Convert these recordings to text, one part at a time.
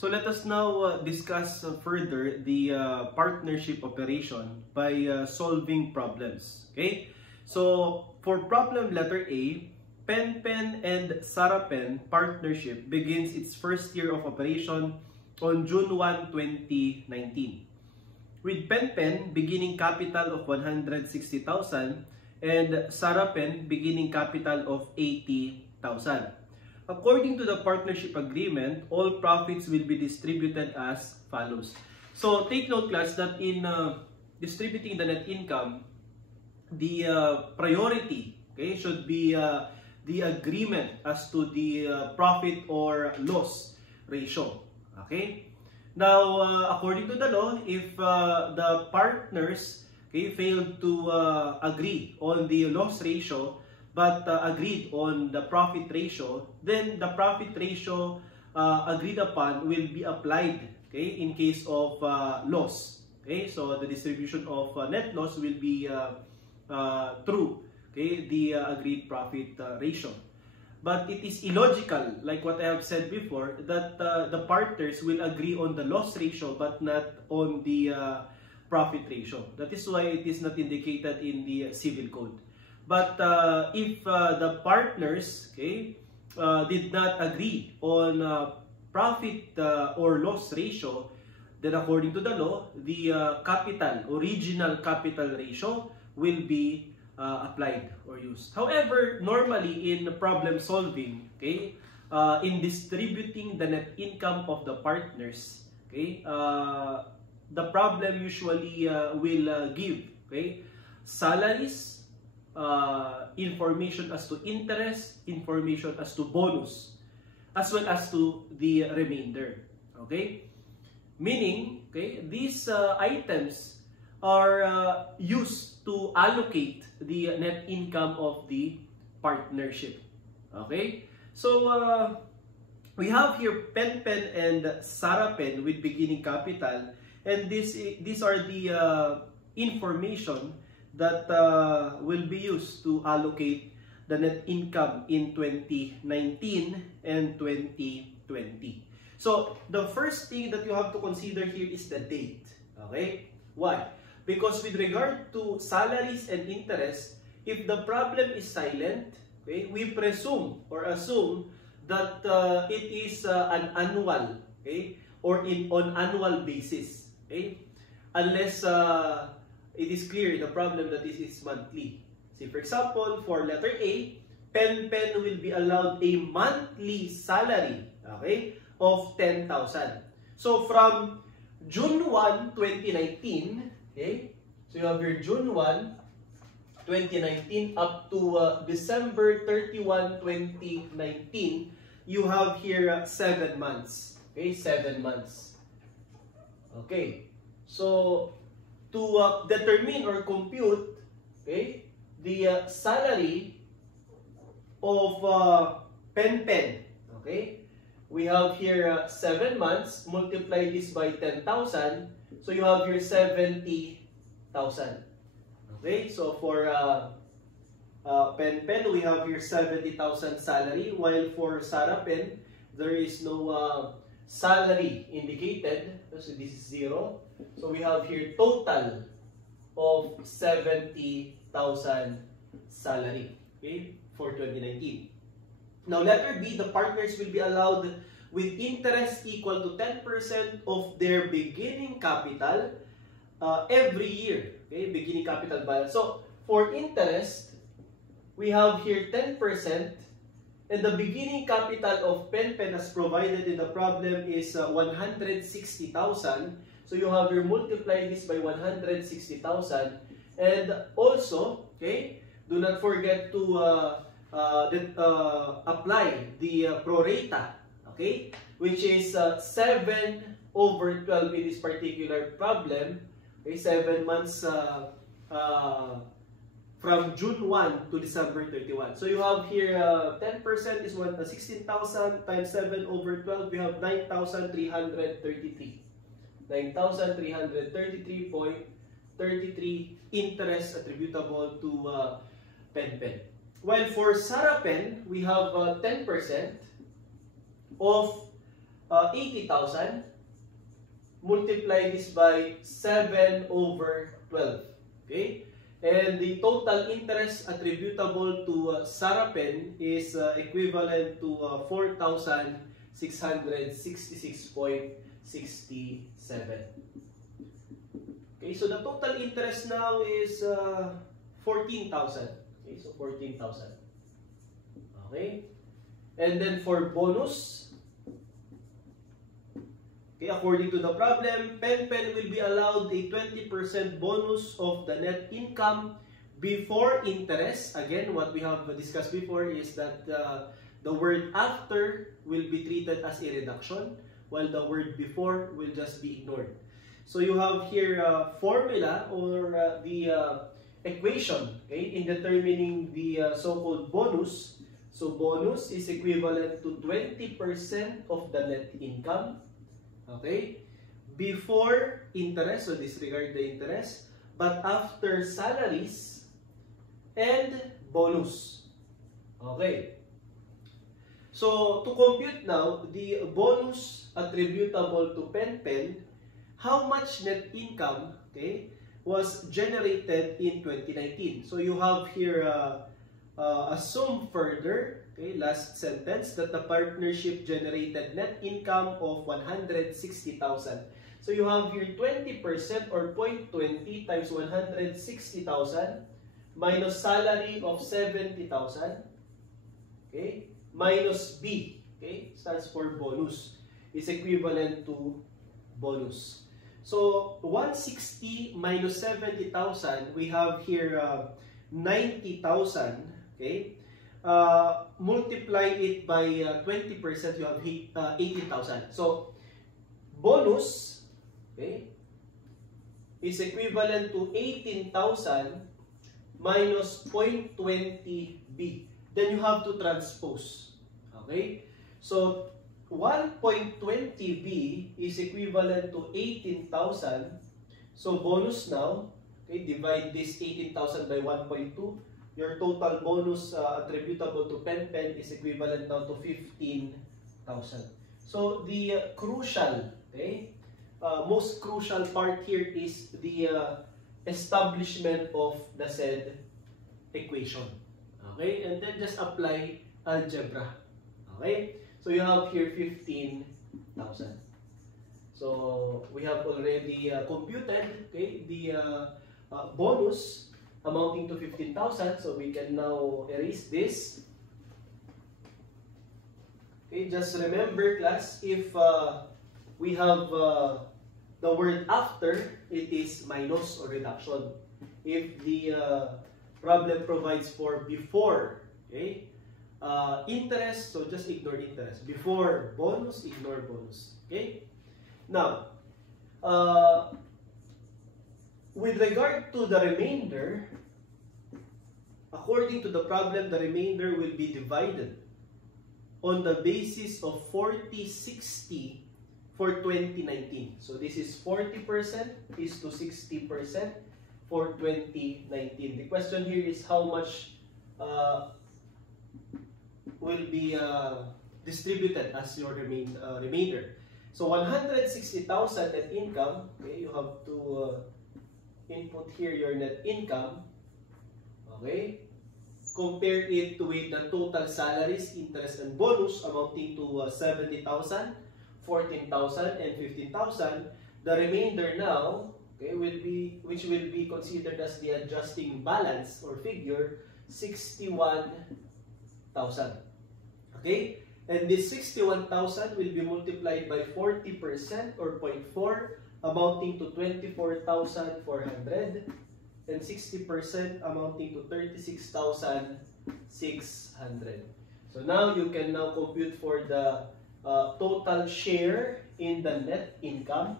So let us now discuss further the partnership operation by solving problems. Okay? So for problem letter A, Pen and Sarapen partnership begins its first year of operation on June 1, 2019. With Pen beginning capital of 160,000 and Sarapen beginning capital of 80,000. According to the partnership agreement, all profits will be distributed as follows. So take note, class, that in distributing the net income, the priority, okay, should be the agreement as to the profit or loss ratio. Okay. Now, according to the law, if the partners, okay, failed to agree on the loss ratio but agreed on the profit ratio, then the profit ratio agreed upon will be applied, okay, in case of loss. Okay, so the distribution of net loss will be through, okay, the agreed profit ratio. But it is illogical, like what I have said before, that the partners will agree on the loss ratio but not on the profit ratio. That is why it is not indicated in the civil code. But if the partners, okay, did not agree on profit or loss ratio, then according to the law, the original capital ratio will be applied or used. However, normally in problem solving, okay, in distributing the net income of the partners, okay, the problem usually will give, okay, salaries, information as to interest, information as to bonus, as well as to the remainder. Okay, meaning, okay, these items are used to allocate the net income of the partnership. Okay, so we have here Pen and Sarapen with beginning capital, and these are the information that will be used to allocate the net income in 2019 and 2020. So the first thing that you have to consider here is the date. Okay, why? Because with regard to salaries and interest, if the problem is silent, okay, we presume or assume that it is an annual, okay, or on annual basis, okay, unless it is clear the problem that this is monthly. See, for example, for letter A, Pen will be allowed a monthly salary, okay, of 10,000. So from June 1, 2019, okay, so you have your June 1, 2019 up to December 31, 2019, you have here 7 months. Okay, 7 months. Okay, so to determine or compute, okay, the salary of Pen, okay, we have here 7 months, multiply this by 10,000, so you have here 70,000. Okay, so for Pen, we have here 70,000 salary, while for Sarapen, there is no salary indicated, so this is 0. So we have here total of 70,000 salary, okay, for 2019. Now letter B, the partners will be allowed with interest equal to 10% of their beginning capital every year, okay, beginning capital balance. So for interest, we have here 10%, and the beginning capital of Pen as provided in the problem is 160,000. So you have your multiply this by 160,000, and also, okay, do not forget to apply the prorata, okay, which is 7/12 in this particular problem. Okay, 7 months from June 1 to December 31. So you have here 10% is 16,000 times 7/12. We have 9,333. 9,333.33 interest attributable to Pen. While for Sarapen, we have 10% of 80,000. Multiply this by 7/12. Okay? And the total interest attributable to Sarapen is equivalent to 4,666.67. Okay, so the total interest now is 14,000. Okay, so 14,000. Okay? And then for bonus, okay, according to the problem, Pen will be allowed a 20% bonus of the net income before interest. Again, what we have discussed before is that the word after will be treated as a reduction, while the word before will just be ignored. So you have here a formula or the equation, okay, in determining the so-called bonus. So bonus is equivalent to 20% of the net income. Okay, before interest, so disregard the interest, but after salaries and bonus. Okay, so to compute now the bonus attributable to Pen, how much net income, okay, was generated in 2019. So you have here assume further, okay, last sentence, that the partnership generated net income of 160,000. So you have here 20% or 0.20 times 160,000 minus salary of 70,000, okay, minus B, okay, stands for bonus, is equivalent to bonus. So 160 minus 70,000, we have here 90,000. Okay, multiply it by 20%, you have 80,000. So bonus, okay, is equivalent to 18,000 minus 0.20B. Then you have to transpose. Okay, so 1.20B is equivalent to 18,000. So bonus now, okay, divide this 18,000 by 1.2. Your total bonus attributable to Pen is equivalent now to 15,000. So the crucial, okay, most crucial part here is the establishment of the said equation. Okay, and then just apply algebra. Okay, so you have here 15,000. So we have already computed, okay, the bonus amounting to 15,000. So we can now erase this. Okay, just remember, class, if we have the word after, it is minus or reduction. If the problem provides for before, okay, interest, so just ignore interest. Before bonus, ignore bonus. Okay. Now, with regard to the remainder, according to the problem, the remainder will be divided on the basis of 40-60 for 2019. So this is 40% is to 60% for 2019. The question here is how much will be distributed as your remainder. So 160,000 net income, okay, you have to input here your net income, okay, compare it with the total salaries, interest, and bonus amounting to 70,000, 14,000, and 15,000. The remainder now, okay, which will be considered as the adjusting balance or figure, 61,000. Okay, and this 61,000 will be multiplied by 40% or 0.4, amounting to 24,400, and 60% amounting to 36,600. So now you can now compute for the total share in the net income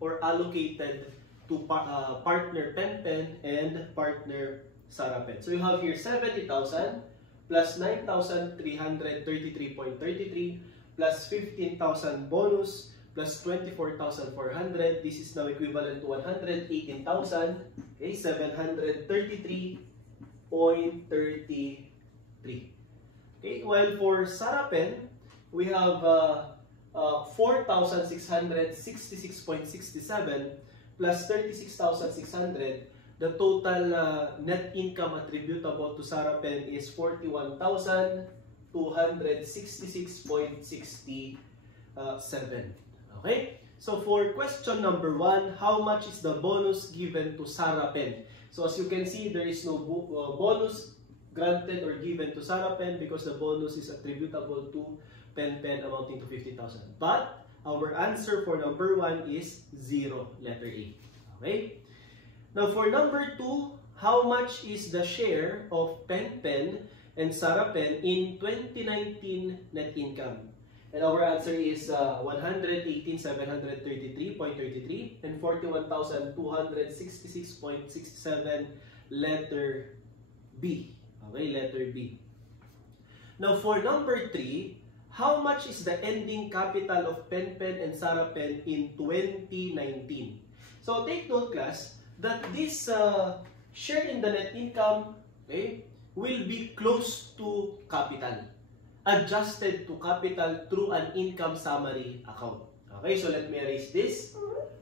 or allocated to partner Pen and partner Sarapen. So you have here 70,000 plus 9,333.33 plus 15,000 bonus plus 24,400. This is now equivalent to 118,000. Okay, 733.33. Okay, while for Sarapen, we have 4,666.67 plus 36,600, the total net income attributable to Sarapen is 41,266.67. Okay? So for question number 1, how much is the bonus given to Sarapen? So as you can see, there is no bonus granted or given to Sarapen because the bonus is attributable to Pen amounting to 50,000. But our answer for number 1 is 0, letter A. Okay? Now for number 2, how much is the share of Pen and Sarapen in 2019 net income? And our answer is 118,733.33 and 41,266.67, letter B. Okay, letter B. Now for number 3, how much is the ending capital of Pen and Sarapen in 2019? So take note, class, that this share in the net income, okay, will be close to capital, adjusted to capital through an income summary account. Okay, so let me erase this.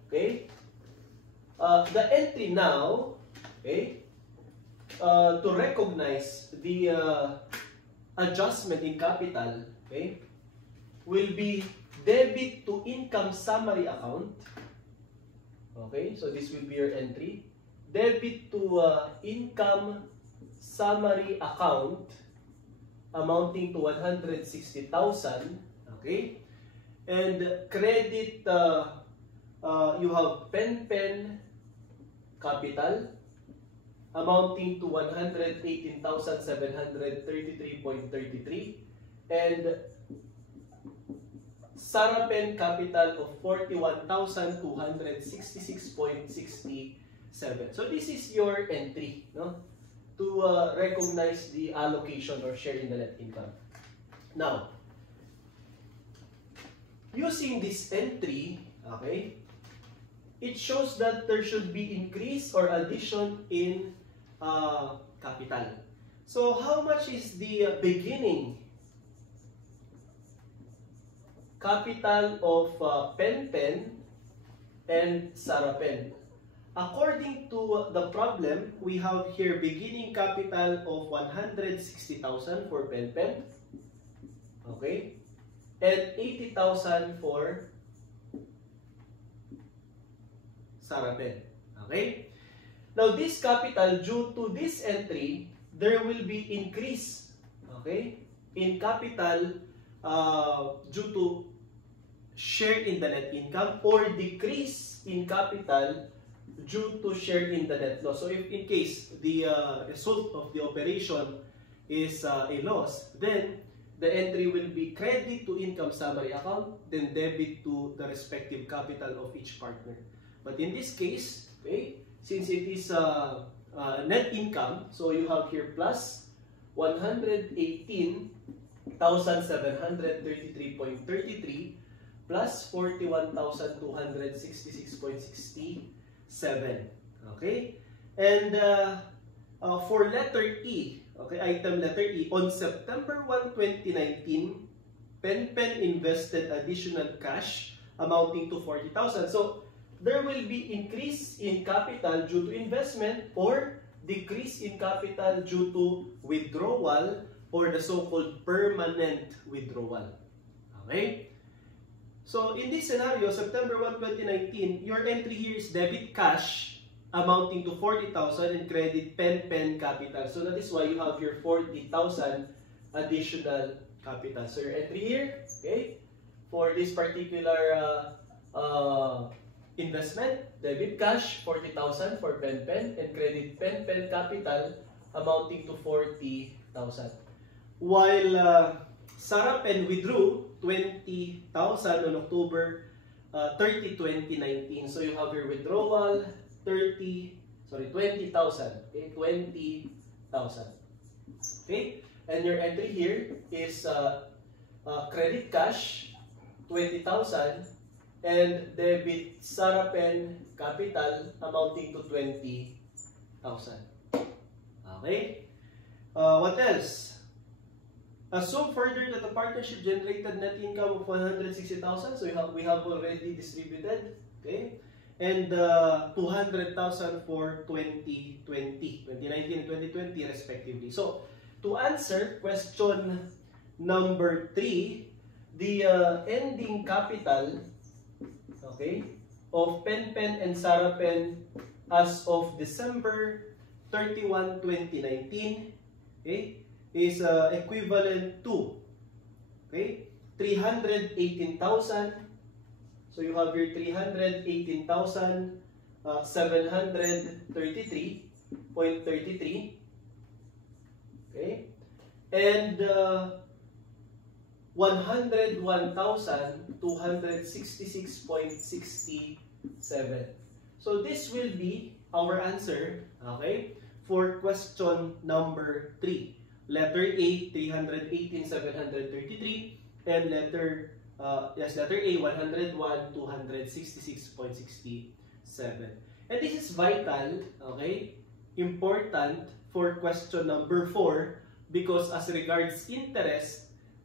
Okay, the entry now, okay, to recognize the adjustment in capital, okay, will be debit to income summary account. Okay, so this will be your entry. Debit to income summary account amounting to 160,000. Okay, and credit, you have Pen capital amounting to 118,733.33 and Sarapen capital of 41,266.67. So this is your entry, no, to recognize the allocation or share in the net income. Now, using this entry, okay, it shows that there should be increase or addition in capital. So how much is the beginning capital of Pen and Sarapen? According to the problem, we have here beginning capital of 160,000 for Pen, okay, and 80,000 for Sarapen. Okay. Now this capital, due to this entry, there will be increase, okay, in capital due to share in the net income, or decrease in capital due to share in the net loss. So if in case the result of the operation is a loss, then the entry will be credit to income summary account, then debit to the respective capital of each partner. But in this case, okay, since it is net income, so you have here plus 118,733.33 plus 41,266.67. Okay? And for letter E, okay, item letter E, on September 1, 2019, Pen invested additional cash amounting to 40,000. So there will be increase in capital due to investment or decrease in capital due to withdrawal or the so-called permanent withdrawal. Okay? So in this scenario, September 1, 2019, your entry here is debit cash amounting to 40,000 and credit Pen capital. So that is why you have your 40,000 additional capital. So your entry here, okay, for this particular investment, debit cash 40,000 for Pen and credit Pen capital amounting to 40,000. While Sarapen withdrew 20,000 on October 30, 2019. So you have your withdrawal 20,000. Okay, 20,000. Okay, and your entry here is credit cash 20,000 and debit Sarapen capital amounting to 20,000. Okay. What else? Assume further that the partnership generated net income of 160,000. So we have already distributed, okay? And 200,000 for 2019 and 2020 respectively. So to answer question number 3, the ending capital, okay, of Pen and Sarapen as of December 31, 2019, okay, is equivalent to, okay, 318,000. So you have your 318,733.33, okay, and 101,266.67. So this will be our answer, okay, for question number 3. Letter A, 318,733, and letter A, 101,266.67. And this is vital, okay, important for question number 4, because as regards interest,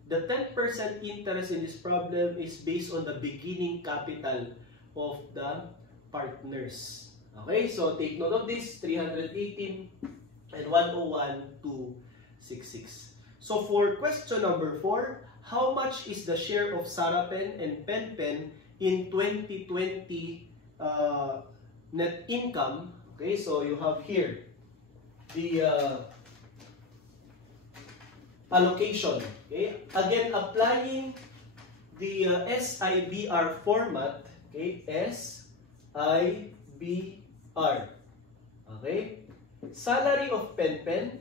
the 10% interest in this problem is based on the beginning capital of the partners. Okay, so take note of this, 318 and 101,266. So for question number 4, how much is the share of Sarapen and Pen in 2020 net income? Okay, so you have here the allocation. Okay, again applying the SIBR format. Okay, SIBR. Okay, salary of Pen.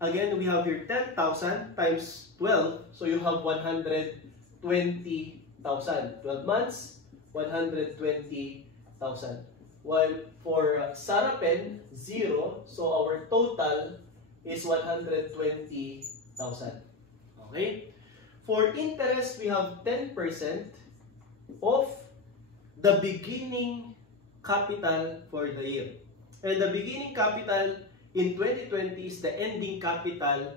Again, we have here 10,000 times 12, so you have 120,000. 12 months, 120,000. While for Sarapen, 0, so our total is 120,000. Okay? For interest, we have 10% of the beginning capital for the year. And the beginning capital in 2020 is the ending capital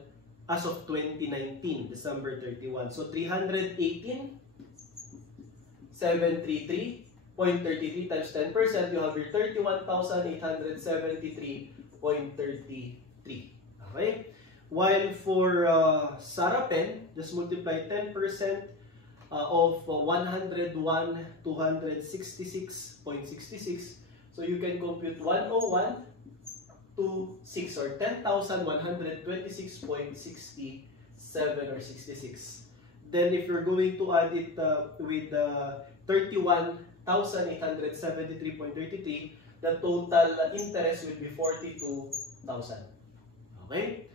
as of 2019, December 31. So 318,733.33 times 10%, you have your 31,873.33. Okay? While for Sarapen, just multiply 10% of 101,266.66. So you can compute 101,266 or 10,126.67 or 66. Then if you're going to add it with 31,873.33, the total interest will be 42,000. Okay?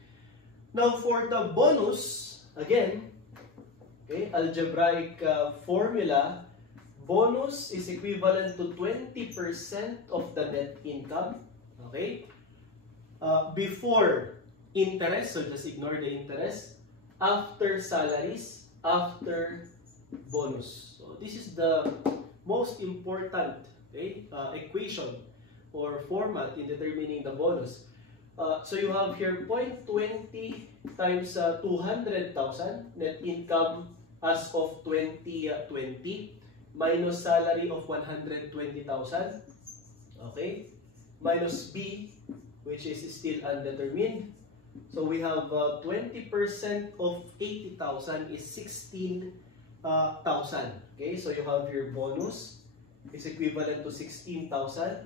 Now for the bonus, again, okay, algebraic formula, bonus is equivalent to 20% of the net income. Okay? Before interest, so just ignore the interest. After salaries, after bonus. So this is the most important, okay, equation or format in determining the bonus. So you have here 0.20 times 200,000 net income as of 2020 minus salary of 120,000. Okay, minus B, which is still undetermined. So we have 20% of 80,000 is 16,000. Okay, so you have your bonus is equivalent to 16,000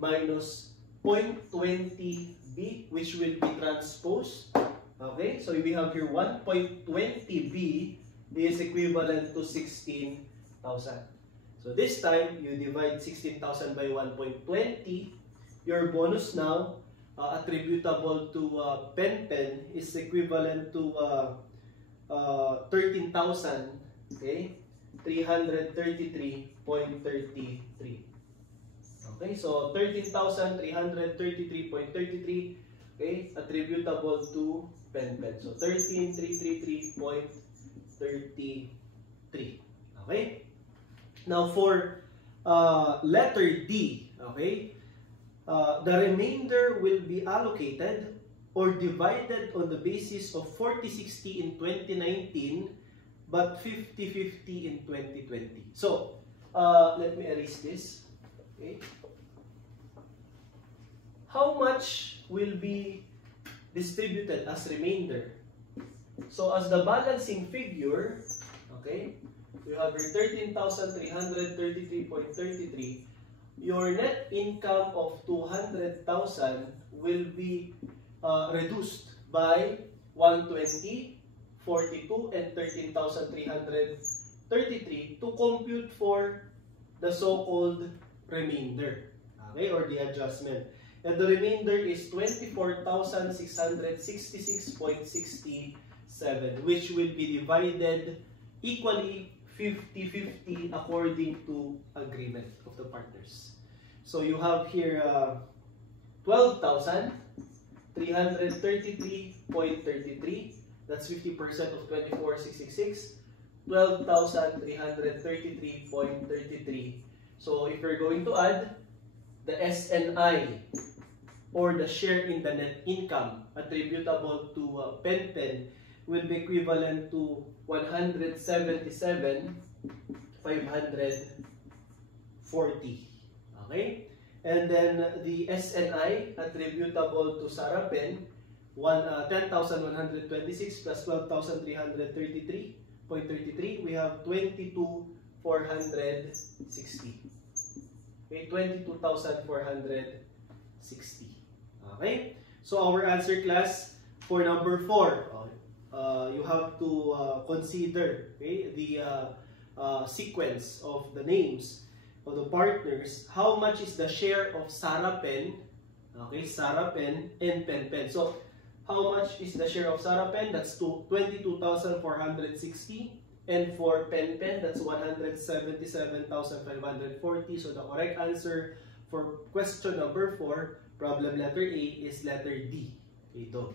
minus 0.20B, which will be transposed. Okay, so we have here 1.20B is equivalent to 16,000. So this time, you divide 16,000 by 1.20. Your bonus now, attributable to Pen is equivalent to 13,000, okay, 333.33. Okay, so 13,333.33, okay, attributable to Pen. So 13,333.33. Okay. Now for letter D, okay, the remainder will be allocated or divided on the basis of 40-60 in 2019 but 50-50 in 2020. So, let me erase this. Okay. How much will be distributed as remainder? So, as the balancing figure, okay, you have your 13,333.33. Your net income of 200,000 will be reduced by 120, 42, and 13,333 to compute for the so-called remainder, okay, or the adjustment. And the remainder is 24,666.67, which will be divided equally 50-50 according to agreement of the partners. So you have here 12,333.33. That's 50% of 24,666. 12,333.33. So if you're going to add the SNI, or the share in the net income attributable to Pen will be equivalent to 177,540. Okay? And then the SNI attributable to Sarah Pen, 10,126 plus 12,333.33, we have 22,460. Okay, 22,460. Okay? So our answer, class, for number 4, you have to consider, okay, the sequence of the names of the partners. How much is the share of Sarah Pen, okay, Sarah Pen and Pen? So how much is the share of Sarah Pen? That's 22,460. And for Pen, that's 177,540. So the correct answer for question number 4, problem letter A, is letter D. Okay, dog.